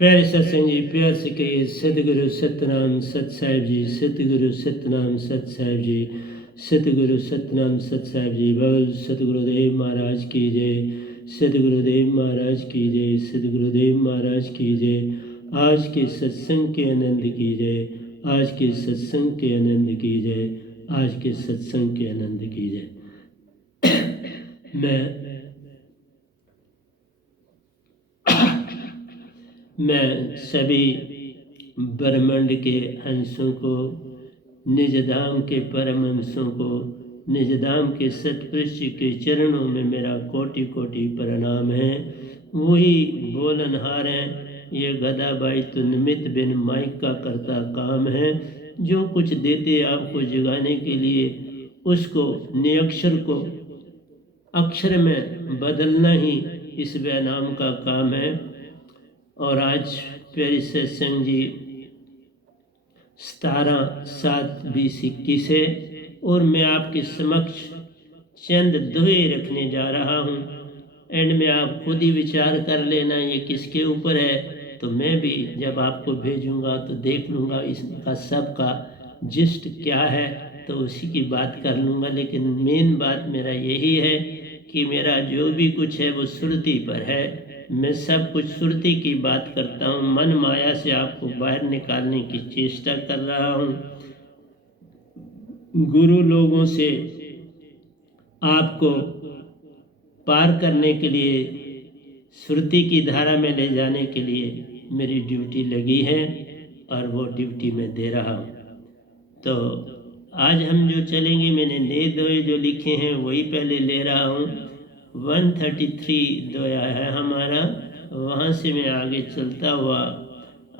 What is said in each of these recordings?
प्यारे सत्संग जी, प्यार से कहिए सतगुरु सतनाम सत साहिब जी, सतगुरु सतनाम सत साहिब जी, सतगुरु सतनाम सत साहिब जी। बोल सतगुरुदेव महाराज की जय, सतगुरुदेव महाराज की जय, सतगुरुदेव महाराज की जय। आज के सत्संग के आनंद की जय, आज के सत्संग के आनंद की जय, आज के सत्संग के आनंद की जय। मैं सभी ब्रह्मांड के अंशों को, निजधाम के परम अंशों को, निजधाम के सतपुरुष के चरणों में मेरा कोटि कोटि प्रणाम है। वही बोलनहार हैं, ये गदाबाई तो निमित्त बिन माइक का करता काम है। जो कुछ देते आपको जगाने के लिए, उसको निअक्षर को अक्षर में बदलना ही इस व्यायाम का काम है। और आज प्यारी सत्संग जी 17/7/2021 है और मैं आपके समक्ष चंद दोहे रखने जा रहा हूँ। एंड में आप खुद ही विचार कर लेना ये किसके ऊपर है, तो मैं भी जब आपको भेजूंगा तो देख लूँगा इसका सबका जिस्ट क्या है, तो उसी की बात कर लूँगा। लेकिन मेन बात मेरा यही है कि मेरा जो भी कुछ है वो श्रुति पर है। मैं सब कुछ श्रुति की बात करता हूँ, मन माया से आपको बाहर निकालने की चेष्टा कर रहा हूँ। गुरु लोगों से आपको पार करने के लिए, श्रुति की धारा में ले जाने के लिए मेरी ड्यूटी लगी है और वो ड्यूटी मैं दे रहा हूँ। तो आज हम जो चलेंगे, मैंने नए दोहे जो लिखे हैं वही पहले ले रहा हूँ। 133 दोया है हमारा, वहाँ से मैं आगे चलता हुआ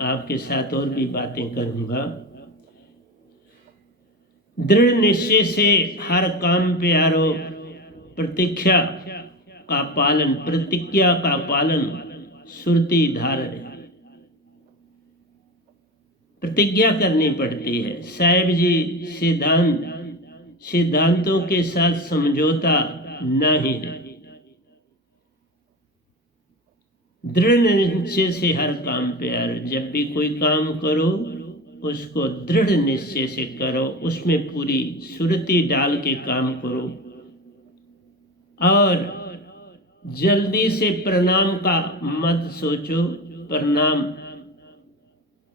आपके साथ और भी बातें करूँगा। दृढ़ निश्चय से हर काम प्यारो, प्रतीक्षा का पालन, प्रतिज्ञा का पालन सुरती धारण। प्रतिज्ञा करनी पड़ती है साहिब जी। सिद्धांतों के साथ समझौता नहीं है। दृढ़ निश्चय से हर काम प्यारो, जब भी कोई काम करो उसको दृढ़ निश्चय से करो, उसमें पूरी सुरती डाल के काम करो। और जल्दी से परिणाम का मत सोचो, परिणाम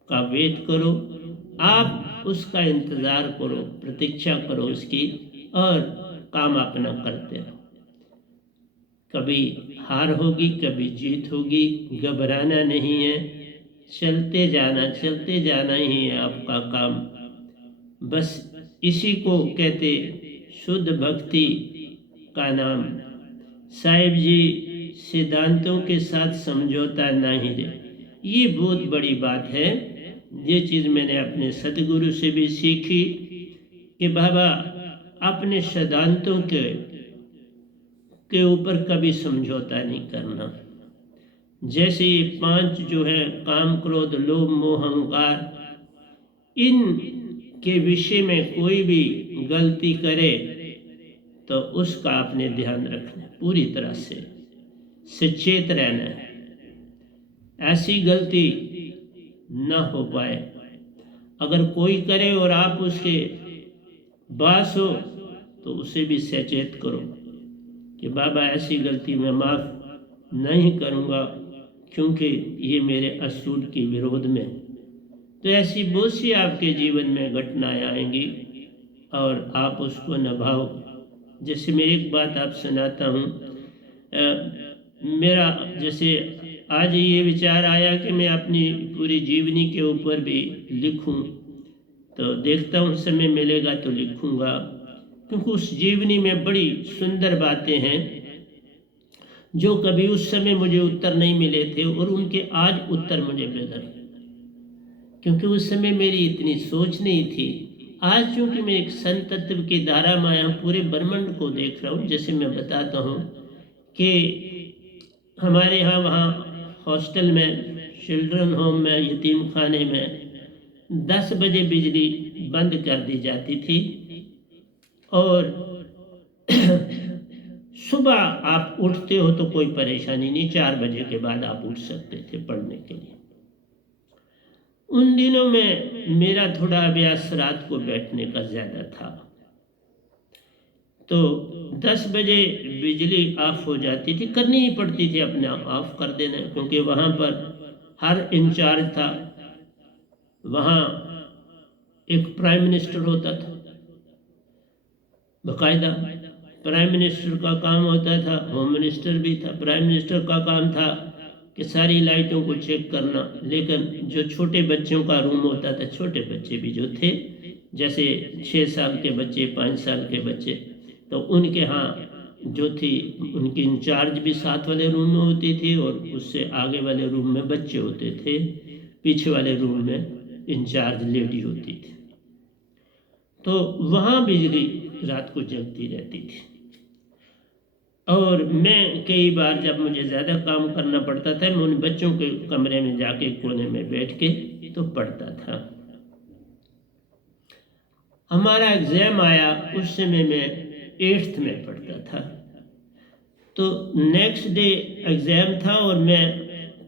का वेट करो, आप उसका इंतजार करो, प्रतीक्षा करो उसकी, और काम अपना करते रहो। कभी हार होगी, कभी जीत होगी, घबराना नहीं है, चलते जाना ही है आपका काम। बस इसी को कहते शुद्ध भक्ति का नाम। साहिब जी सिद्धांतों के साथ समझौता नहीं दे, ये बहुत बड़ी बात है। ये चीज़ मैंने अपने सतगुरु से भी सीखी कि बाबा अपने सिद्धांतों के ऊपर कभी समझौता नहीं करना। जैसे ये 5 जो है, काम क्रोध लोभ मोह अहंकार, इन के विषय में कोई भी गलती करे तो उसका आपने ध्यान रखना, पूरी तरह से सचेत रहना है, ऐसी गलती ना हो पाए। अगर कोई करे और आप उसके बास हो तो उसे भी सचेत करो कि बाबा ऐसी गलती मैं माफ़ नहीं करूँगा, क्योंकि ये मेरे असूल के विरोध में। तो ऐसी बहुत सी आपके जीवन में घटनाएं आएंगी और आप उसको निभाओ। जैसे मैं एक बात आप सुनाता हूँ। मेरा जैसे आज ये विचार आया कि मैं अपनी पूरी जीवनी के ऊपर भी लिखूं, तो देखता हूँ समय मिलेगा तो लिखूंगा, क्योंकि उस जीवनी में बड़ी सुंदर बातें हैं जो कभी उस समय मुझे उत्तर नहीं मिले थे और उनके आज उत्तर मुझे मिल रहे, क्योंकि उस समय मेरी इतनी सोच नहीं थी। आज चूँकि मैं एक संत तत्व की धारा में आया, पूरे ब्रह्मांड को देख रहा हूँ। जैसे मैं बताता हूँ कि हमारे यहाँ वहाँ हॉस्टल में, चिल्ड्रन होम में, यतीम खाने में 10 बजे बिजली बंद कर दी जाती थी और सुबह आप उठते हो तो कोई परेशानी नहीं, 4 बजे के बाद आप उठ सकते थे पढ़ने के लिए। उन दिनों में मेरा थोड़ा अभ्यास रात को बैठने का ज़्यादा था, तो 10 बजे बिजली ऑफ हो जाती थी, करनी ही पड़ती थी, अपने आप ऑफ कर देना, क्योंकि वहाँ पर हर इंचार्ज था, वहाँ एक प्राइम मिनिस्टर होता था, बाकायदा प्राइम मिनिस्टर का काम होता था, होम मिनिस्टर भी था। प्राइम मिनिस्टर का काम था कि सारी लाइटों को चेक करना, लेकिन जो छोटे बच्चों का रूम होता था, छोटे बच्चे भी जो थे, जैसे 6 साल के बच्चे, 5 साल के बच्चे, तो उनके यहाँ जो थी उनकी इंचार्ज भी साथ वाले रूम में होती थी, और उससे आगे वाले रूम में बच्चे होते थे, पीछे वाले रूम में इंचार्ज लेडी होती थी। तो वहाँ बिजली रात को जलती रहती थी, और मैं कई बार जब मुझे ज़्यादा काम करना पड़ता था, मैं उन बच्चों के कमरे में जाके कोने में बैठ के तो पढ़ता था। हमारा एग्ज़ाम आया, उस समय मैं 8th में पढ़ता था, तो नेक्स्ट डे एग्ज़ाम था और मैं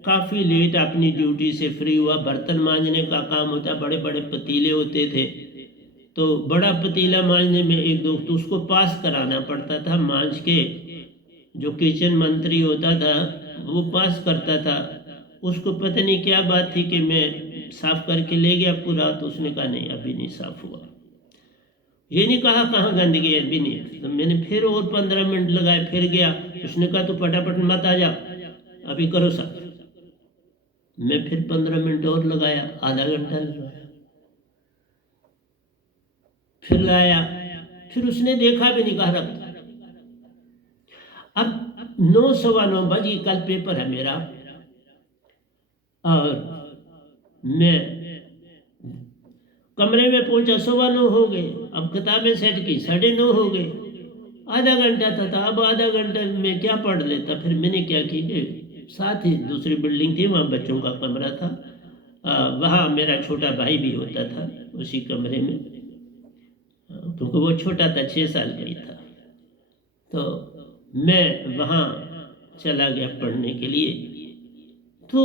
काफ़ी लेट अपनी ड्यूटी से फ्री हुआ। बर्तन मांजने का काम होता, बड़े बड़े पतीले होते थे, तो बड़ा पतीला मांजने में एक दो तो उसको पास कराना पड़ता था, मांज के जो किचन मंत्री होता था वो पास करता था। उसको पता नहीं क्या बात थी कि मैं साफ करके ले गया पूरा, तो उसने कहा नहीं अभी नहीं साफ हुआ। ये नहीं कहा कहाँ गंदगी है, अभी नहीं। तो मैंने फिर और 15 मिनट लगाए, फिर गया, उसने कहा तो फटाफट मत आ जा, अभी करो साफ। मैं फिर 15 मिनट और लगाया, आधा घंटा लगाया, फिर लाया, फिर उसने देखा भी नहीं, कहा रख। अब 9 सवा 9 बजे, कल पेपर है मेरा, और मैं कमरे में पहुंचा, 9:15 हो गए। अब किताबें सेट की, 9:30 हो गए, आधा घंटा था। अब आधा घंटा में क्या पढ़ लेता। फिर मैंने क्या की, साथ ही दूसरी बिल्डिंग थी, वहाँ बच्चों का कमरा था, वहाँ मेरा छोटा भाई भी होता था उसी कमरे में, क्योंकि वो छोटा था, 6 साल का ही था। तो मैं वहाँ चला गया पढ़ने के लिए। तो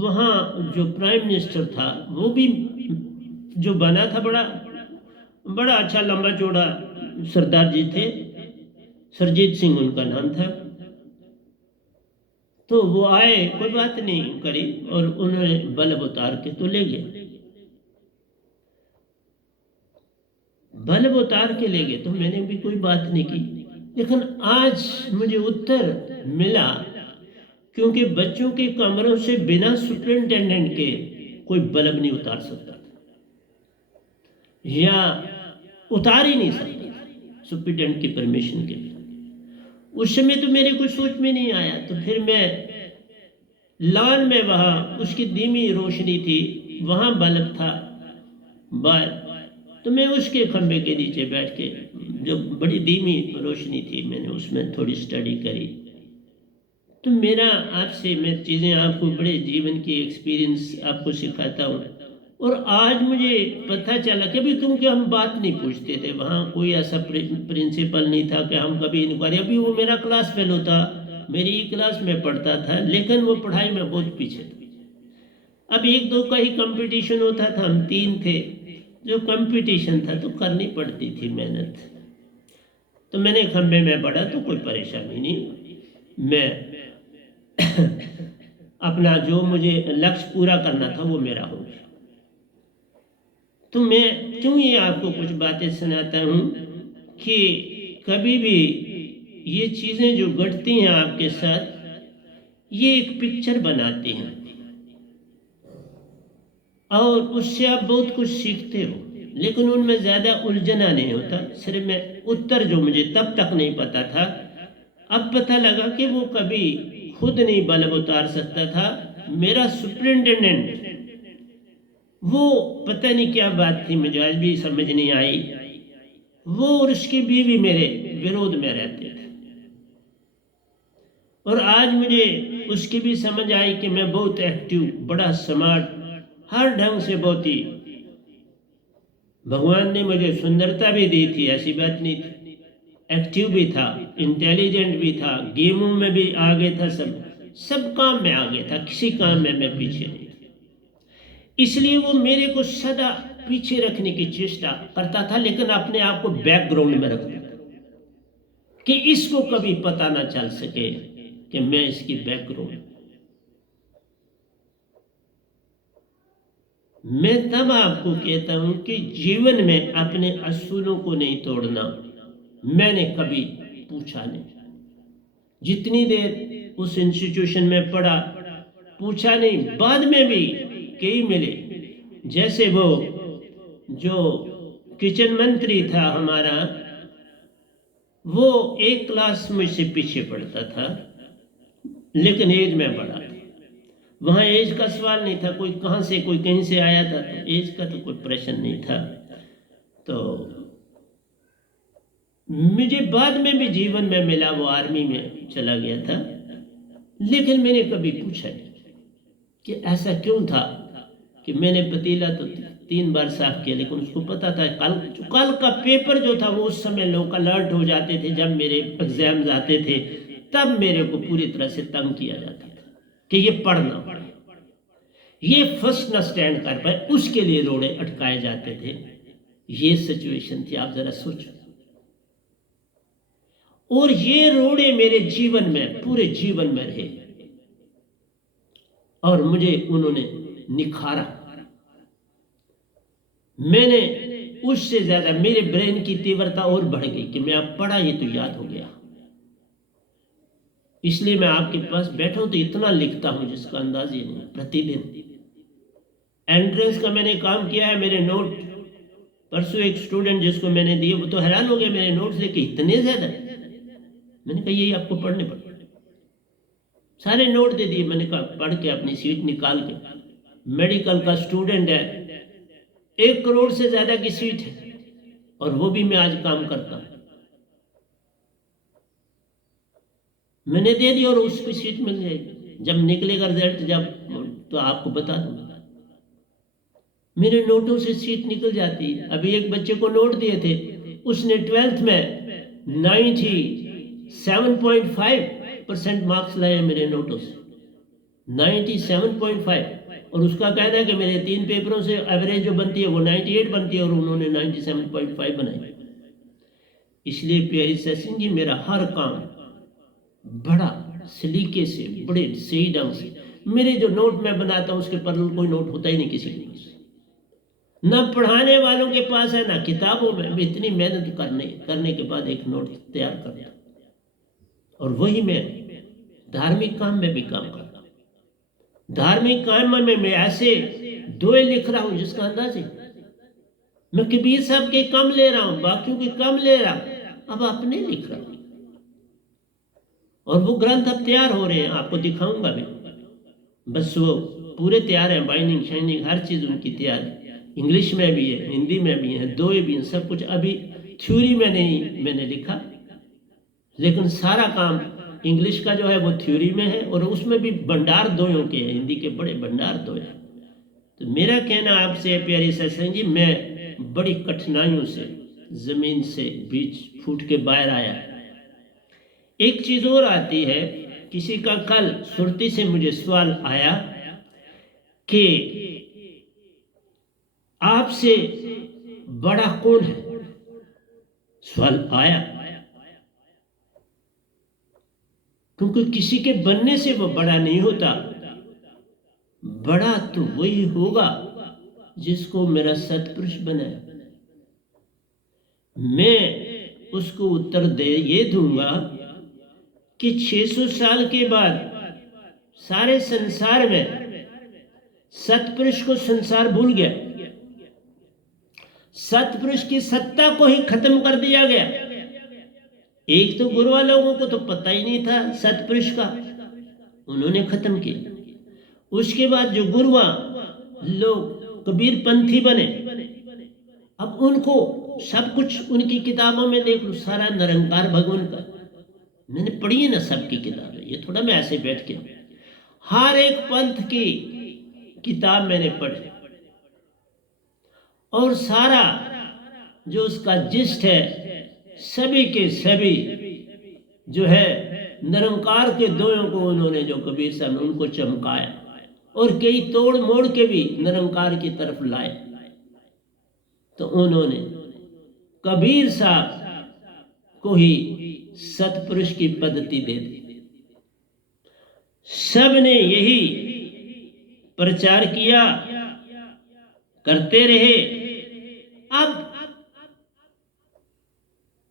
वहाँ जो प्राइम मिनिस्टर था वो भी जो बना था, बड़ा अच्छा लंबा चौड़ा सरदार जी थे, सरजीत सिंह उनका नाम था। तो वो आए, कोई बात नहीं करी, और उन्होंने बल्ब उतार के तो ले गए, बल्ब उतार के ले गए, तो मैंने भी कोई बात नहीं की। लेकिन आज मुझे उत्तर मिला, क्योंकि बच्चों के कमरों से बिना सुपरिंटेंडेंट के कोई बल्ब नहीं उतार सकता, या उतार ही नहीं सकता सुपरिंटेंडेंट की परमिशन के बिना। उस समय तो मेरे कुछ सोच में नहीं आया। तो फिर मैं लॉन में, वहाँ उसकी धीमी रोशनी थी, वहाँ बल्ब था बाहर, तो मैं उसके खंभे के नीचे बैठ के, जो बड़ी धीमी रोशनी थी, मैंने उसमें थोड़ी स्टडी करी। तो मेरा आपसे, मैं चीज़ें आपको बड़े जीवन की एक्सपीरियंस आपको सिखाता हूँ। और आज मुझे पता चला कि अभी, क्योंकि हम बात नहीं पूछते थे, वहाँ कोई ऐसा प्रिंसिपल नहीं था कि हम कभी इंक्वायरी। अभी वो मेरा क्लास फेलो था, मेरी ही क्लास में पढ़ता था, लेकिन वो पढ़ाई में बहुत पीछे था। अब 1-2 का ही कंपटीशन होता था, हम 3 थे, जो कंपटीशन था तो करनी पड़ती थी मेहनत। तो मैंने खंबे में पढ़ा, तो कोई परेशानी नहीं, मैं अपना जो मुझे लक्ष्य पूरा करना था वो मेरा हो गया। तो मैं क्यों ये आपको कुछ बातें सुनाता हूँ कि कभी भी ये चीज़ें जो घटती हैं आपके साथ, ये एक पिक्चर बनाती हैं, और उससे आप बहुत कुछ सीखते हो, लेकिन उनमें ज़्यादा उलझना नहीं होता। सिर्फ मैं उत्तर जो मुझे तब तक नहीं पता था, अब पता लगा कि वो कभी खुद नहीं बल्ब उतार सकता था। मेरा सुपरिंटेंडेंट, वो पता नहीं क्या बात थी, मुझे आज भी समझ नहीं आई, वो और उसकी बीवी मेरे विरोध में रहते थे। और आज मुझे उसकी भी समझ आई कि मैं बहुत एक्टिव, बड़ा स्मार्ट, हर ढंग से बहुत ही, भगवान ने मुझे सुंदरता भी दी थी, ऐसी बात नहीं थी, एक्टिव भी था, इंटेलिजेंट भी था, गेमों में भी आगे था, सब काम में आगे था, किसी काम में मैं पीछे नहीं था। इसलिए वो मेरे को सदा पीछे रखने की चेष्टा करता था, लेकिन अपने आप को बैकग्राउंड में रखता था कि इसको कभी पता ना चल सके कि मैं इसकी बैकग्राउंड। मैं तब आपको कहता हूं कि जीवन में अपने असूलों को नहीं तोड़ना मैंने कभी पूछा नहीं। जितनी देर उस इंस्टीट्यूशन में पढ़ा पूछा नहीं। बाद में भी कई मिले, जैसे वो जो किचन मंत्री था हमारा, वो एक क्लास मुझसे पीछे पढ़ता था, लेकिन एज में बड़ा था। वहाँ एज का सवाल नहीं था, कोई कहाँ से कोई कहीं से आया था, तो एज का तो कोई प्रश्न नहीं था। तो मुझे बाद में भी जीवन में मिला, वो आर्मी में चला गया था, लेकिन मैंने कभी पूछा नहीं कि ऐसा क्यों था कि मैंने पतीला तो 3 बार साफ किया, लेकिन उसको पता था कल का पेपर जो था वो उस समय लोग अलर्ट हो जाते थे। जब मेरे एग्जाम्स आते थे तब मेरे को पूरी तरह से तंग किया जाता था कि ये पढ़ना पड़े, ये फर्स्ट न स्टैंड कर पाए, उसके लिए रोड़े अटकाए जाते थे। ये सिचुएशन थी, आप जरा सोचो। और ये रोड़े मेरे जीवन में, पूरे जीवन में रहे और मुझे उन्होंने निखारा। मैंने उससे ज्यादा मेरे ब्रेन की तीव्रता और बढ़ गई कि मैं अब पढ़ा ये तो याद हो गया। इसलिए मैं आपके पास बैठा हूं तो इतना लिखता हूं जिसका अंदाज ही नहीं। प्रतिदिन एंट्रेंस का मैंने काम किया है। मेरे नोट परसों एक स्टूडेंट जिसको मैंने दिए वो तो हैरान हो गया, मेरे नोट्स देखे इतने ज्यादा। मैंने कहा यही आपको पढ़ने पड़े। सारे नोट दे दिए। मैंने कहा पढ़ के अपनी सीट निकाल के। मेडिकल का स्टूडेंट है, 1 करोड़ से ज्यादा की सीट है, और वो भी मैं आज काम करता हूं। मैंने दे दिया और उसकी सीट मिल जाएगी। जब निकलेगा रिजल्ट जब, तो आपको बता दूंगा। मेरे नोटों से सीट निकल जाती है। अभी एक बच्चे को नोट दिए थे, उसने 12th में 97.5% मार्क्स लाए मेरे नोटों से, 97.5। और उसका कहना है कि मेरे 3 पेपरों से एवरेज जो बनती है वो 98 बनती है, और उन्होंने 97.5 बनाई। इसलिए प्यारी सत्संग जी, मेरा हर काम बड़ा सलीके से, बड़े सही ढंग से, मेरे जो नोट मैं बनाता हूँ उसके पर कोई नोट होता ही नहीं किसी के पास, न पढ़ाने वालों के पास है, ना किताबों में। मैं इतनी मेहनत करने के बाद एक नोट तैयार कर दिया, और वही मैं धार्मिक काम में भी काम करता हूँ। धार्मिक काम में मैं ऐसे दोए लिख रहा हूं जिसका अंदाज है। मैं कबीर साहब के कम ले रहा हूं, बाकियों के कम ले रहा हूं, अब अपने लिख रहा हूं। और वो ग्रंथ अब तैयार हो रहे हैं, आपको दिखाऊंगा भी। बस वो पूरे तैयार हैं, बाइंडिंग शाइनिंग हर चीज उनकी तैयार है। इंग्लिश में भी है, हिंदी में भी है, दोए भी हैं, सब कुछ। अभी थ्योरी में नहीं मैंने लिखा, लेकिन सारा काम इंग्लिश का जो है वो थ्योरी में है, और उसमें भी भंडार दोयों के हैं, हिंदी के बड़े भंडार दोए हैं। तो मेरा कहना आपसे प्यारी सत्संग जी, मैं बड़ी कठिनाइयों से जमीन से बीच फूट के बाहर आया। एक चीज और आती है, किसी का कल सुरती से मुझे सवाल आया कि आपसे बड़ा कौन है। सवाल आया, क्योंकि किसी के बनने से वो बड़ा नहीं होता। बड़ा तो वही होगा जिसको मेरा सतपुरुष बनाया। मैं उसको उत्तर ये दूंगा कि 600 साल के बाद सारे संसार में सतपुरुष को संसार भूल गया। सतपुरुष की सत्ता को ही खत्म कर दिया गया। एक तो गुरुआ लोगों को तो पता ही नहीं था सतपुरुष का, उन्होंने खत्म किया। उसके बाद जो गुरुआ लोग कबीर पंथी बने, अब उनको सब कुछ उनकी किताबों में देख लो, सारा निरंकार भगवान का। मैंने पढ़ी है ना सबकी किताबें, ये थोड़ा मैं ऐसे बैठ के, हर एक पंथ की किताब मैंने पढ़ी, और सारा जो उसका जिस्ट है, सभी के सभी जो है निरंकार के दोयों को उन्होंने, जो कबीर साहब ने उनको चमकाया। और कई तोड़ मोड़ के भी निरंकार की तरफ लाए। तो उन्होंने कबीर साहब को ही सतपुरुष की पद्धति दे दी। सबने यही प्रचार किया, करते रहे। अब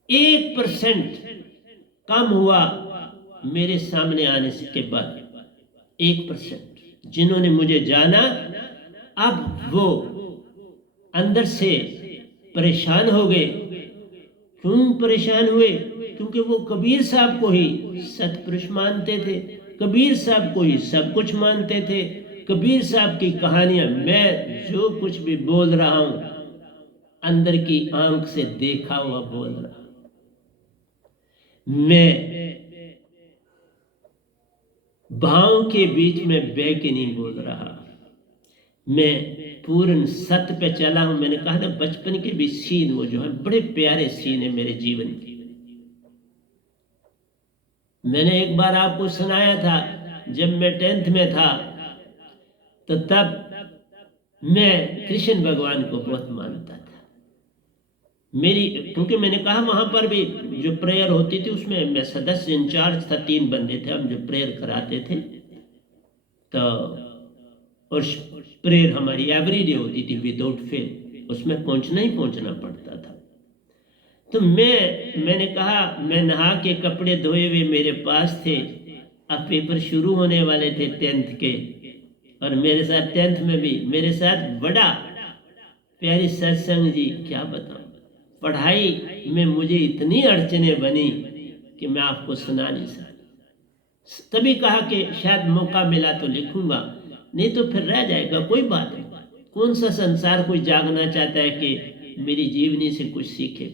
1% कम हुआ मेरे सामने आने के बाद। 1% जिन्होंने मुझे जाना, अब वो अंदर से परेशान हो गए। क्यों परेशान हुए? क्योंकि वो कबीर साहब को ही सतपुरुष मानते थे, कबीर साहब को ही सब कुछ मानते थे। कबीर साहब की कहानियां, मैं जो कुछ भी बोल रहा हूं अंदर की आंख से देखा हुआ बोल रहा हूं। मैं भाव के बीच में बह के नहीं बोल रहा, मैं पूर्ण सत्य पे चला हूं। मैंने कहा था बचपन के भी सीन वो जो है बड़े प्यारे सीन है मेरे जीवन के। मैंने एक बार आपको सुनाया था, जब मैं 10th में था तो तब मैं कृष्ण भगवान को बहुत मानता था। मेरी, क्योंकि मैंने कहा वहां पर भी जो प्रेयर होती थी उसमें मैं सदस्य इंचार्ज था, 3 बंदे थे हम जो प्रेयर कराते थे। तो और प्रेयर हमारी एवरीडे होती थी विदाउट फेल, उसमें पहुंचना ही पहुंचना पड़ता था। तो मैंने कहा, मैं नहा के कपड़े धोए हुए मेरे पास थे, अब पेपर शुरू होने वाले थे 10th के, और मेरे साथ 10th में भी मेरे साथ बड़ा प्यारी सत्संग जी, क्या बताऊं। पढ़ाई में मुझे इतनी अड़चनें बनी कि मैं आपको सुना नहीं सकता। तभी कहा कि शायद मौका मिला तो लिखूंगा, नहीं तो फिर रह जाएगा, कोई बात नहीं। कौन सा संसार कोई जागना चाहता है कि मेरी जीवनी से कुछ सीखे?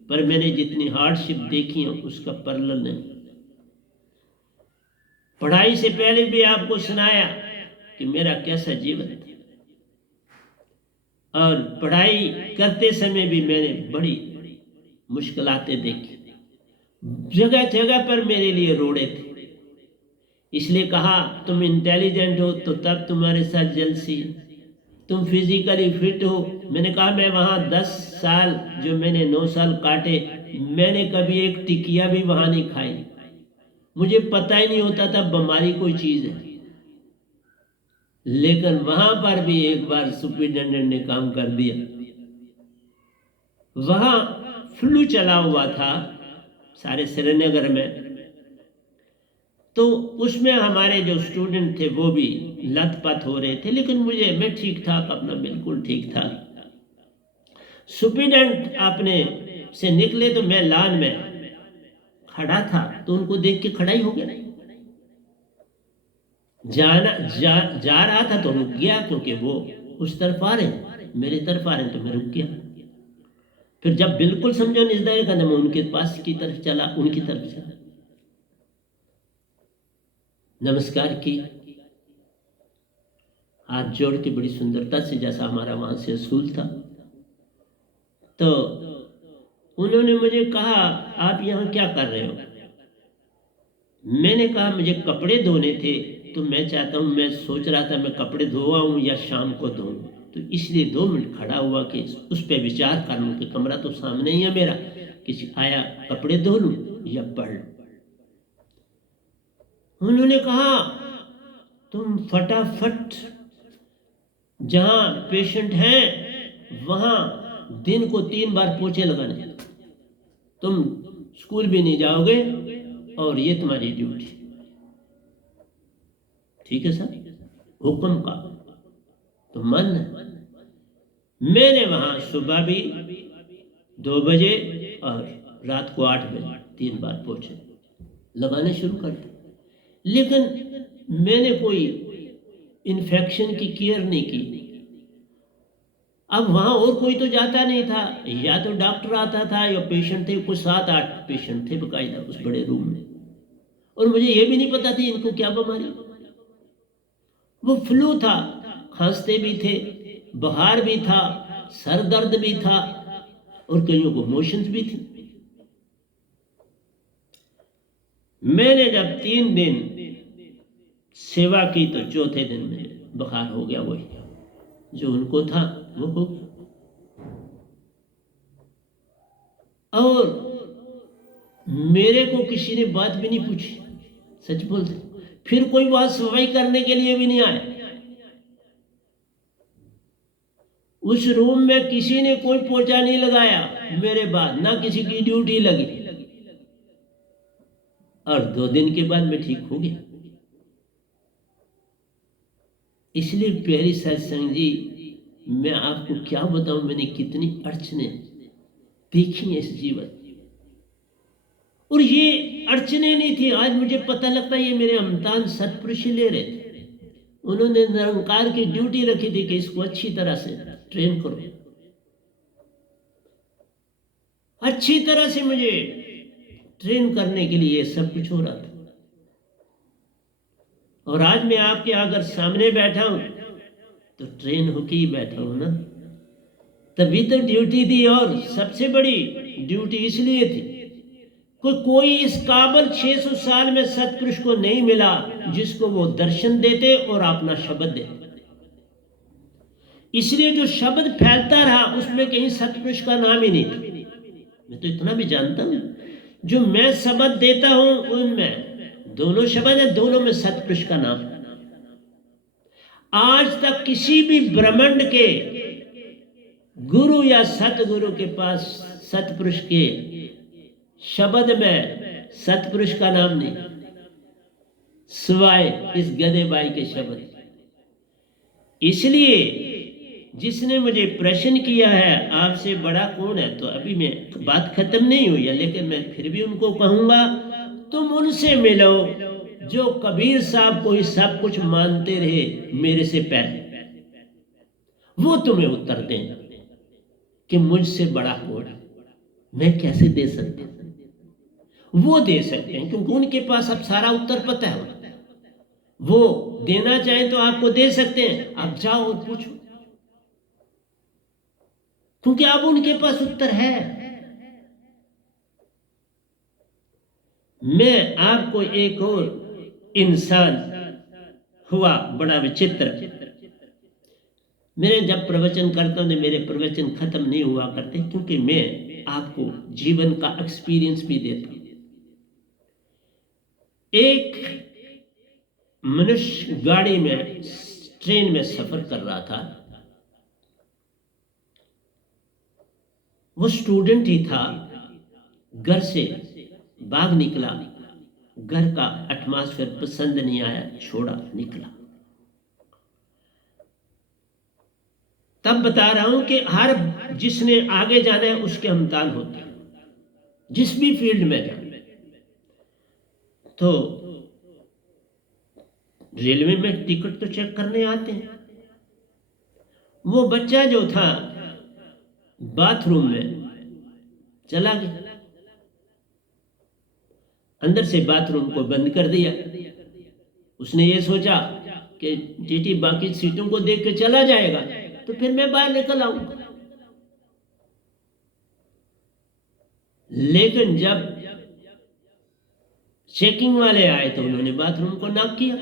पर मैंने जितनी हार्डशिप देखी है उसका परलल नहीं। पढ़ाई से पहले भी आपको सुनाया कि मेरा कैसा जीवन था, और पढ़ाई करते समय भी मैंने बड़ी मुश्किलातें देखी। जगह जगह पर मेरे लिए रोड़े थे। इसलिए कहा तुम इंटेलिजेंट हो तो तब तुम्हारे साथ जलसी, तुम फिजिकली फिट हो। मैंने कहा मैं वहाँ 10 साल जो मैंने 9 साल काटे, मैंने कभी एक टिकिया भी वहाँ नहीं खाई। मुझे पता ही नहीं होता था बीमारी कोई चीज़ है। लेकिन वहाँ पर भी एक बार सुपरिटेंडेंट ने काम कर दिया। वहाँ फ्लू चला हुआ था सारे श्रीनगर में, तो उसमें हमारे जो स्टूडेंट थे वो भी लथपथ हो रहे थे, लेकिन मैं ठीक ठाक, अपना बिल्कुल ठीक था। सुपरिटेंडेंट अपने से निकले तो मैं लान में खड़ा था, तो उनको देख के खड़ा ही हो गया। जा रहा था तो रुक गया, क्योंकि वो उस तरफ आ रहे, मेरी तरफ आ रहे, तो मैं रुक गया। फिर जब बिल्कुल समझो निजदारी का, मैं उनके पास की तरफ चला, उनकी तरफ चला, नमस्कार की, हाथ जोड़ के बड़ी सुंदरता से, जैसा हमारा वहां से असूल था। तो उन्होंने मुझे कहा आप यहाँ क्या कर रहे हो? मैंने कहा मुझे कपड़े धोने थे, तो मैं चाहता हूँ, मैं सोच रहा था मैं कपड़े धोआऊं या शाम को धोऊं, तो इसलिए 2 मिनट खड़ा हुआ कि उस पर विचार कर लूं कि कमरा तो सामने ही है मेरा, किसी आया कपड़े धो लूं या पढ़ लूं। उन्होंने कहा तुम फटाफट जहां पेशेंट हैं वहां दिन को 3 बार पोछे लगाने, तुम स्कूल भी नहीं जाओगे और ये तुम्हारी ड्यूटी। ठीक है सर, हुक्म का तो मन है। मैंने वहां सुबह भी 2 बजे और रात को 8 बजे 3 बार पोछे लगाने शुरू कर दिए। लेकिन मैंने कोई इन्फेक्शन की केयर नहीं की। अब वहां और कोई तो जाता नहीं था, या तो डॉक्टर आता था या पेशेंट थे, कुछ 7-8 पेशेंट थे बकायदा उस बड़े रूम में, और मुझे ये भी नहीं पता थी इनको क्या बीमारी। वो फ्लू था, खांसते भी थे, बुखार भी था, सर दर्द भी था, और कईयों को मोशंस भी थी। मैंने जब 3 दिन सेवा की तो चौथे दिन में बुखार हो गया, वही जो उनको था वो हो गया। और मेरे को किसी ने बात भी नहीं पूछी, सच बोलते। फिर कोई बात सफाई करने के लिए भी नहीं आया। उस रूम में किसी ने कोई पोछा नहीं लगाया मेरे बाद, ना किसी की ड्यूटी लगी। और 2 दिन के बाद मैं ठीक हो गया। इसलिए प्यारी सत्संग जी, मैं आपको क्या बताऊं, मैंने कितनी अड़चने देखी हैं इस जीवन। और ये अड़चने नहीं थी, आज मुझे पता लगता है ये मेरे अमतान सतपुरुष ले रहे थे। उन्होंने निरंकार की ड्यूटी रखी थी कि इसको अच्छी तरह से ट्रेन करो, अच्छी तरह से मुझे ट्रेन करने के लिए सब कुछ हो रहा था। और आज मैं आपके अगर सामने बैठा हूं तो ट्रेन होके ही बैठा हूं ना। तभी तो ड्यूटी थी, और सबसे बड़ी ड्यूटी इसलिए थी कोई इस काबल 600 साल में सतपुरुष को नहीं मिला जिसको वो दर्शन देते और अपना शब्द देते। इसलिए जो शब्द फैलता रहा उसमें कहीं सतपुरुष का नाम ही नहीं था। मैं तो इतना भी जानता हूं, जो मैं शब्द देता हूं उनमें दोनों शब्द है, दोनों में सतपुरुष का नाम। आज तक किसी भी ब्रह्मांड के गुरु या सतगुरु के पास सतपुरुष के शब्द में सतपुरुष का नाम नहीं, सिवाय इस गधे बाई के शब्द। इसलिए जिसने मुझे प्रश्न किया है आपसे बड़ा कौन है, तो अभी मैं बात खत्म नहीं हुई है, लेकिन मैं फिर भी उनको कहूंगा तुम उनसे मिलो जो कबीर साहब को ही सब कुछ मानते रहे मेरे से पहले। वो तुम्हें उत्तर दें कि मुझसे बड़ा कौन है। मैं कैसे दे सकता हूं, वो दे सकते हैं, क्योंकि उनके पास अब सारा उत्तर पता है। वो देना चाहें तो आपको दे सकते हैं, आप जाओ और पूछो, क्योंकि अब उनके पास उत्तर है। मैं आपको एक और इंसान हुआ बड़ा विचित्र। मेरे जब प्रवचन करता हूं, मेरे प्रवचन खत्म नहीं हुआ करते, क्योंकि मैं आपको जीवन का एक्सपीरियंस भी देता हूं। एक मनुष्य गाड़ी में, ट्रेन में सफर कर रहा था। वो स्टूडेंट ही था, घर से भाग निकला, घर का एटमॉस्फेयर पसंद नहीं आया, छोड़ा, निकला। तब बता रहा हूं कि हर जिसने आगे जाना है उसके हमतान होते हैं, जिस भी फील्ड में जाए। तो रेलवे में टिकट तो चेक करने आते हैं। वो बच्चा जो था बाथरूम में चला गया, अंदर से बाथरूम को बंद कर दिया। उसने ये सोचा कि टीटी बाकी सीटों को देख के चला जाएगा तो फिर मैं बाहर निकल आऊंगा। लेकिन जब चेकिंग वाले आए तो उन्होंने बाथरूम को नॉक किया।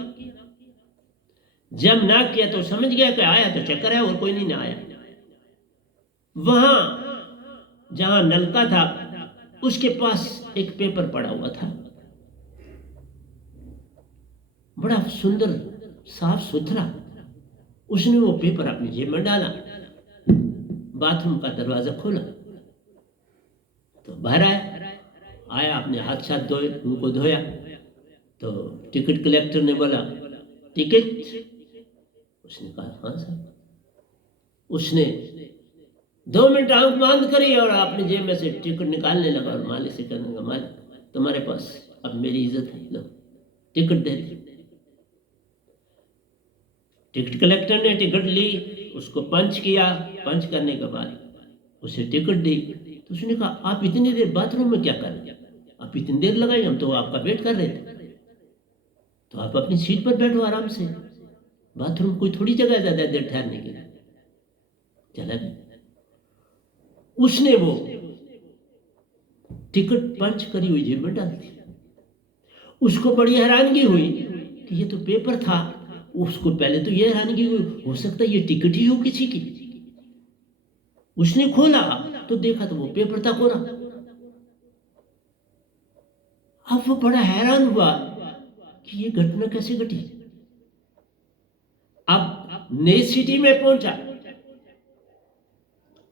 जब नॉक किया तो समझ गया कि आया तो चक्कर है और कोई नहीं आया। वहां जहां नलका था उसके पास एक पेपर पड़ा हुआ था, बड़ा सुंदर साफ सुथरा। उसने वो पेपर अपनी जेब में डाला, बाथरूम का दरवाजा खोला तो बाहर आया, अपने हाथ साथ धोए, उनको धोया। तो टिकट कलेक्टर ने बोला टिकट? उसने कहा हाँ सर। उसने 2 मिनट आंख बंद करी और अपने जेब में से टिकट निकालने लगा और मालिक से कहने लगा, मालिक तुम्हारे पास अब मेरी इज्जत है, लो टिकट दे दी। टिकट कलेक्टर ने टिकट ली, उसको पंच किया, पंच करने के बाद उसे टिकट दी। तो उसने कहा आप इतनी देर बाथरूम में क्या कर रहे हैं? आप इतनी देर लगाई, हम तो आपका वेट कर रहे थे। तो आप अपनी सीट पर बैठो आराम से, बाथरूम कोई थोड़ी जगह है ज्यादा देर ठहरने के लिए। चला गया। उसने वो टिकट पंच करी हुई जेब में डाल दी। उसको बड़ी हैरानगी हुई कि ये तो पेपर था। उसको पहले तो ये हैरानी की हो सकता है ये टिकट ही हो किसी की। उसने खोला तो देखा तो वो पेपर था कोरा। अब वो बड़ा हैरान हुआ कि ये घटना कैसे घटी। अब नई सिटी में पहुंचा,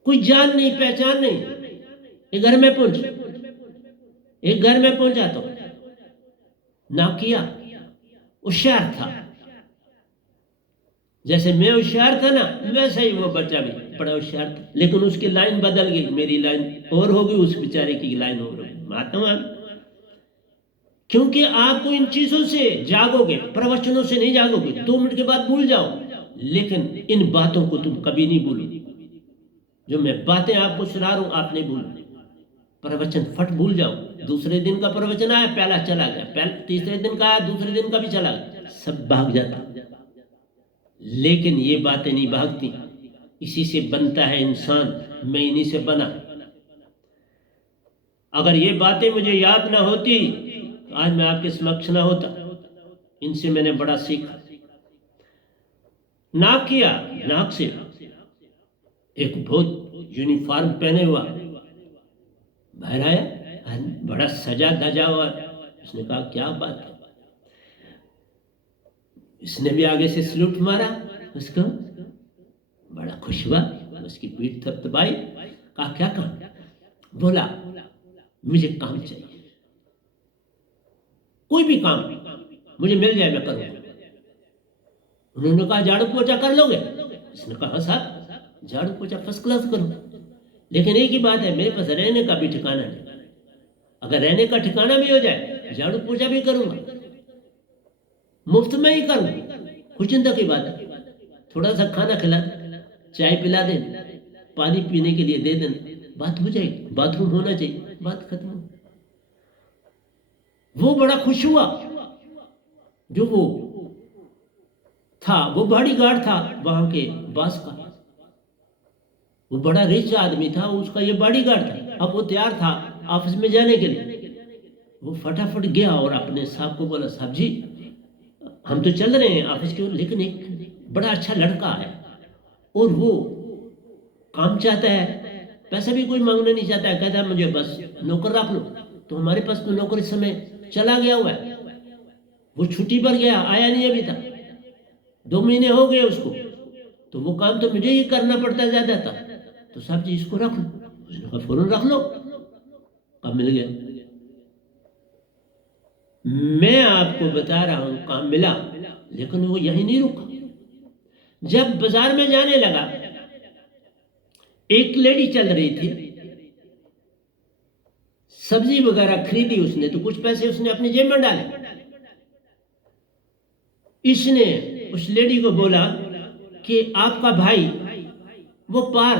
कोई जान नहीं पहचान नहीं, एक घर में पहुंचा तो ना किया होशियार था। जैसे मैं होशियार था ना, वैसे ही वो बच्चा भी बड़ा होशियार था, लेकिन उसकी लाइन बदल गई, मेरी लाइन और होगी, उस बेचारे की लाइन और होगी। महात्मा, क्योंकि आपको इन चीजों से जागोगे, प्रवचनों से नहीं जागोगे। 2 मिनट के बाद भूल जाओ, लेकिन इन बातों को तुम कभी नहीं भूलो। जो मैं बातें आपको सुना रहा हूं आप नहीं भूलो। प्रवचन फट भूल जाओ। दूसरे दिन का प्रवचन आया, पहला चला गया, तीसरे दिन का आया, दूसरे दिन का भी चला गया, सब भाग जाता। लेकिन ये बातें नहीं भागती। इसी से बनता है इंसान, मैं इन्हीं से बना। अगर ये बातें मुझे याद ना होती तो आज मैं आपके समक्ष ना होता। इनसे मैंने बड़ा सीखा। नाक किया, नाक से एक बहुत यूनिफॉर्म पहने हुआ बाहर आया, बड़ा सजा धजा हुआ। उसने कहा क्या बात है। इसने भी आगे से सलूट मारा उसको, बड़ा खुश हुआ, उसकी पीठ थपथपाई। कहा क्या काम। बोला मुझे काम चाहिए, कोई भी काम मुझे मिल जाए मैं करूंगा। उन्होंने कहा झाड़ू पोछा कर लोगे। उसने कहा साहब झाड़ू पोछा फर्स्ट क्लास करो, लेकिन एक ही बात है, मेरे पास रहने का भी ठिकाना नहीं। अगर रहने का ठिकाना भी हो जाए, झाड़ू पोछा भी करूंगा, मुफ्त में ही करूंगा। कुछ चिंता की बात है, थोड़ा सा खाना खिला, चाय पिला दे, पानी पीने के लिए दे देना, बात हो जाएगी। बाथरूम होना चाहिए, बात खत्म। वो बड़ा खुश हुआ। जो वो था वो बॉडी गार्ड था वहां के बॉस का, वो बड़ा रिच आदमी था, उसका ये बॉडी गार्ड था। अब वो तैयार था ऑफिस में जाने के लिए। वो फटाफट गया और अपने साहब को बोला, साहब जी हम तो चल रहे हैं ऑफिस की ओर, लेकिन एक बड़ा अच्छा लड़का है और वो काम चाहता है, पैसा भी कोई मांगना नहीं चाहता है, कहता है मुझे बस नौकर रख लो। तो हमारे पास तो नौकर इस समय चला गया हुआ है, वो छुट्टी पर गया, आया नहीं अभी तक, 2 महीने हो गए उसको, तो वो काम तो मुझे ही करना पड़ता है ज्यादा था। तो साहब जी इसको रख लो। उसने कहा फौरन रख लो। काम मिल गया। मैं आपको बता रहा हूं काम मिला, लेकिन वो यही नहीं रुका। जब बाजार में जाने लगा, एक लेडी चल रही थी, सब्जी वगैरह खरीदी उसने, तो कुछ पैसे उसने अपनी जेब में डाले। इसने उस लेडी को बोला कि आपका भाई वो पार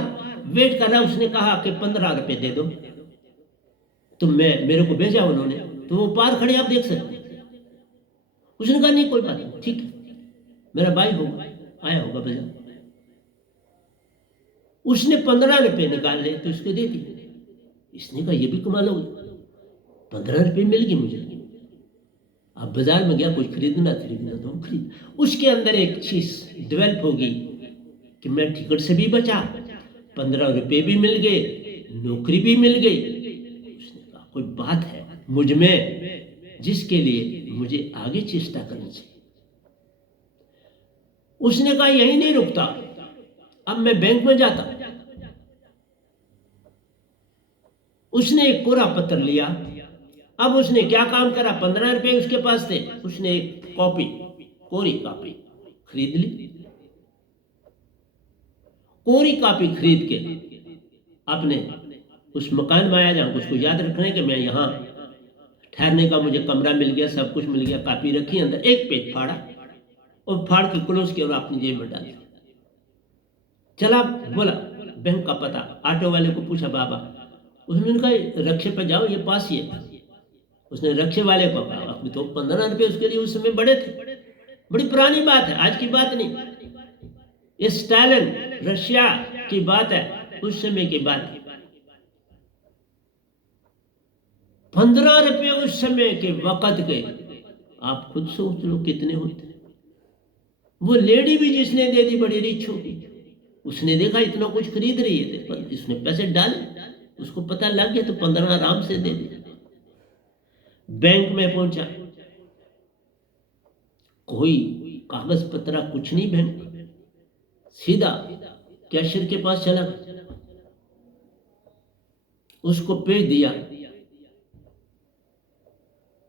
वेट कर रहा। उसने कहा कि 15 रुपए दे दो, तो मेरे को भेजा उन्होंने, तो वो पार खड़े आप देख सकते। उसने कहा नहीं कोई बात नहीं, ठीक है, मेरा भाई होगा, आया होगा बाजार। उसने 15 रुपए निकाल ले तो उसको दे दी। इसने कहा ये भी कमाल हो गई, 15 रुपए मिल गए मुझे। अब बाजार में गया, कुछ खरीदना तो खरीद। उसके अंदर एक चीज डेवलप होगी कि मैं टिकट से भी बचा, 15 रुपए भी मिल गए, नौकरी भी मिल गई। उसने कहा कोई बात है मुझ में, जिसके लिए मुझे आगे चेष्टा करनी चाहिए। उसने कहा यही नहीं रुकता, अब मैं बैंक में जाता। उसने एक कोरा पत्र लिया। अब उसने क्या काम करा, 15 रुपए उसके पास थे, उसने एक कॉपी, कोरी कॉपी खरीद ली। कोरी कॉपी खरीद के अपने उस मकान में आया जहां उसको याद रखने के मैं यहां ठहरने का मुझे कमरा मिल गया, सब कुछ मिल गया। कॉपी रखी, अंदर एक पेज फाड़ा और फाड़ के क्लोज किया और अपनी जेब में डाल दिया। चला, बोला बैंक का पता, ऑटो वाले को पूछा बाबा, उसने कहा रक्षे पे जाओ, ये पास ही है। उसने रक्षे वाले को कहा, अपने तो 15 रुपए उसके लिए उस समय बड़े थे, बड़ी पुरानी बात है, आज की बात नहीं। ये स्टालिन रशिया की बात है, उस समय की बात है। 15 रुपए उस समय के वक़्त के आप खुद सोच लो कितने होते हैं। वो लेडी भी जिसने दे दी बड़ी रिच होगी, उसने देखा इतना कुछ खरीद रही है पर इसने पैसे डाले, उसको पता लग गया तो 15 आराम से दे दिया। बैंक में पहुंचा, कोई कागज पत्रा कुछ नहीं, बैंक सीधा कैशियर के पास चला, उसको पे दिया,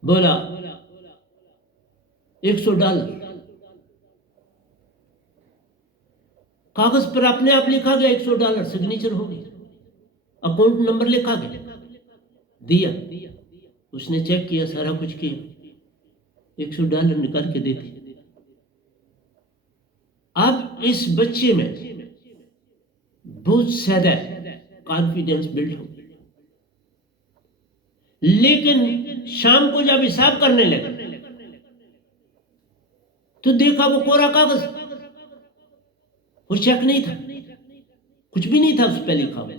बोला $100। कागज पर अपने आप लिखा गया $100, सिग्नेचर हो गई, अकाउंट नंबर लिखा गया, दिया। उसने चेक किया, सारा कुछ किया, $100 निकाल के दे दिया। अब इस बच्चे में बहुत ज्यादा कॉन्फिडेंस बिल्ड हो, लेकिन शाम को जब हिसाब करने लगा तो देखा वो कोरा कागज, वो चेक नहीं था, कुछ भी नहीं था उस पर लिखा हुआ।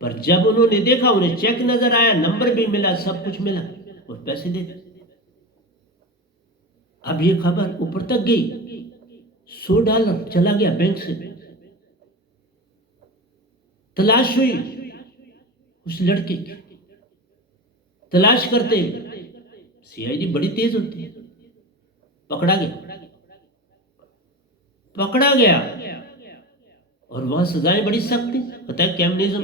पर जब उन्होंने देखा, उन्हें चेक नजर आया, नंबर भी मिला, सब कुछ मिला और पैसे दे दिए। अब ये खबर ऊपर तक गई, $100 चला गया बैंक से। तलाश हुई उस लड़के की, तलाश करते, सीआईडी बड़ी तेज होती है, पकड़ा गया और वहां सजाएं बड़ी सख्त थी, पता है कम्युनिज्म।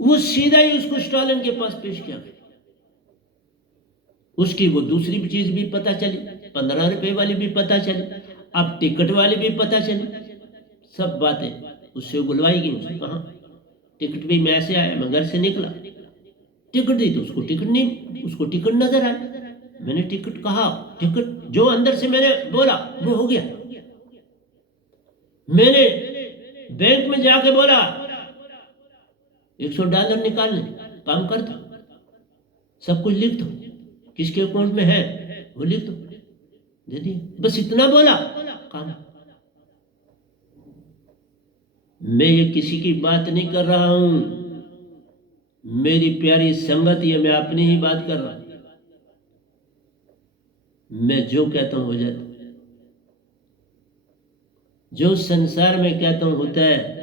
वो सीधा ही उसको स्टालिन के पास पेश किया, उसकी वो दूसरी चीज भी पता चली, 15 रुपए वाली भी पता चली, अब टिकट वाली भी पता चली, सब बातें उससे बुलवाई गई। उसने कहा टिकट भी मैं ऐसे आया, मैं घर से निकला, टिकट दी तो उसको टिकट नहीं, उसको टिकट नजर आया। मैंने टिकट कहा, टिकट जो अंदर से मैंने बोला वो हो गया। मैंने बैंक में जाके बोला $100 निकालने, काम कर दो, सब कुछ लिख दो, किसके अकाउंट में है वो लिख दो, दे दिए। बस इतना बोला, काम। मैं ये किसी की बात नहीं कर रहा हूं, मेरी प्यारी संगत, ये मैं अपनी ही बात कर रहा हूं। मैं जो कहता हूं हो जाता, जो संसार में कहता हूं होता है।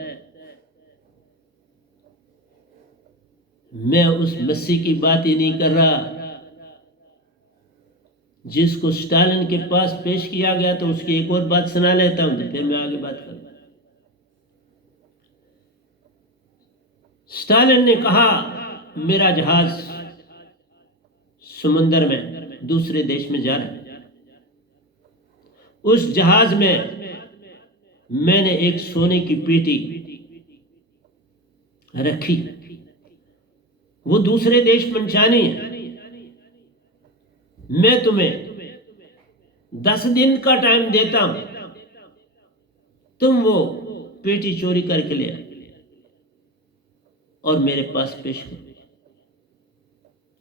मैं उस मसीह की बात ही नहीं कर रहा जिसको स्टालिन के पास पेश किया गया। तो उसकी एक और बात सुना लेता हूं, तो फिर मैं आगे बात करूं। स्टालिन ने कहा मेरा जहाज समुद्र में दूसरे देश में जा रहा है, उस जहाज में मैंने एक सोने की पेटी रखी, वो दूसरे देश पहुंचानी है। मैं तुम्हें 10 दिन का टाइम देता हूं, तुम वो पेटी चोरी करके ले और मेरे पास पेश करो।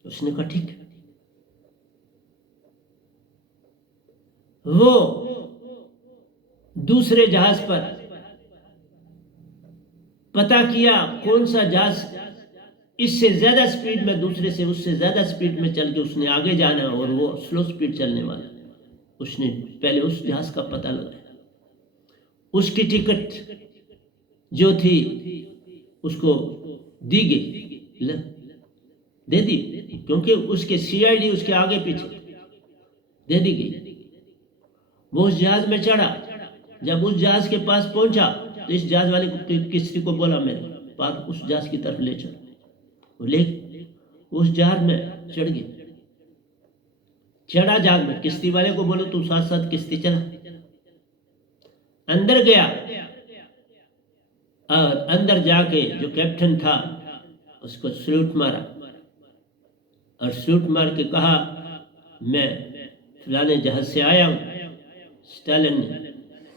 उसने कहा ठीक है। वो दूसरे जहाज पर पता किया कौन सा जहाज इससे ज्यादा स्पीड में, दूसरे से उससे ज्यादा स्पीड में चल के उसने आगे जाना है और वो स्लो स्पीड चलने वाला। उसने पहले उस जहाज का पता लगाया, उसकी टिकट जो थी उसको दी गई, दे दी, क्योंकि उसके सीआईडी उसके आगे पीछे, दे दी गई। वो उस जहाज में चढ़ा, जब उस जहाज के पास पहुंचा तो इस जहाज वाले को, किसी को बोला मेरे पास उस जहाज की तरफ ले चलो। वो ले उस जहाज में चढ़ गया, चढ़ा जहाज में, किश्ती वाले को बोलो तू साथ साथ किश्ती चला। अंदर गया और अंदर जाके जो कैप्टन था उसको सल्यूट मारा और सल्यूट मार के कहा मैं फलाने जहाज से आया हूं, स्टालिन ने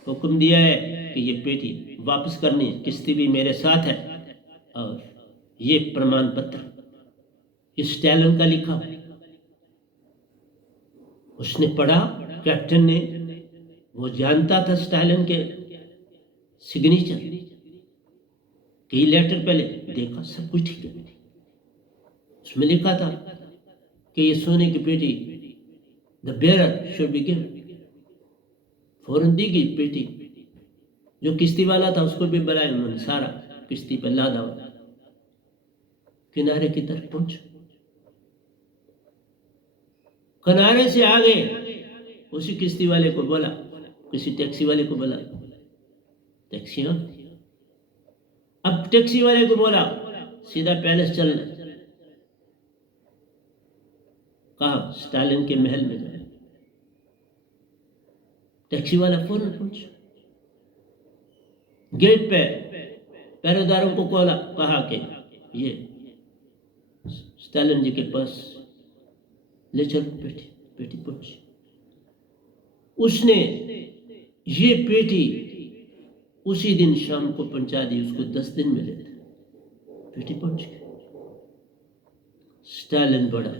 हुक्म दिया है कि ये पेटी वापस करनी है, किश्ती भी मेरे साथ है और ये प्रमाण पत्र इस स्टालिन का लिखा। उसने पढ़ा, कैप्टन ने, वो जानता था स्टालिन के सिग्नेचर, कई लेटर पहले देखा, सब कुछ ठीक है। उसमें लिखा था कि ये सोने की पेटी the bearer should be given, फौरन दी गई पेटी। जो किश्ती वाला था उसको भी बुलाया उन्होंने, सारा किश्ती पर लादा, किनारे की तरफ पहुंचा। किनारे से आगे उसी किश्ती वाले को बोला, किसी टैक्सी वाले को बोला, टैक्सी आ। अब टैक्सी वाले को बोला सीधा पैलेस चलना, कहा स्टालिन के महल में जाए। टैक्सी वाला फौरन पहुंचा, गेट पे पहरेदारों को कहा कि ये स्टालिन जी के पास ले चलो पेटी। पेटी पहुंची, उसने ये पेटी उसी दिन शाम को पहुंचा दी, उसको 10 दिन मिले थे। पेटी पहुंच गई। स्टालिन बड़ा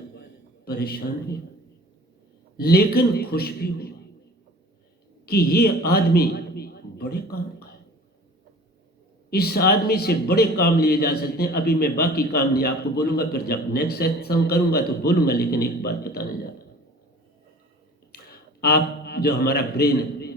परेशान हुआ, लेकिन खुश भी हुआ कि ये आदमी बड़े काम का है, इस आदमी से बड़े काम लिए जा सकते हैं। अभी मैं बाकी काम नहीं आपको बोलूंगा, फिर जब नेक्स्ट सत्संग करूंगा तो बोलूंगा, लेकिन एक बात बताने जा रहा हूं। आप जो हमारा ब्रेन है,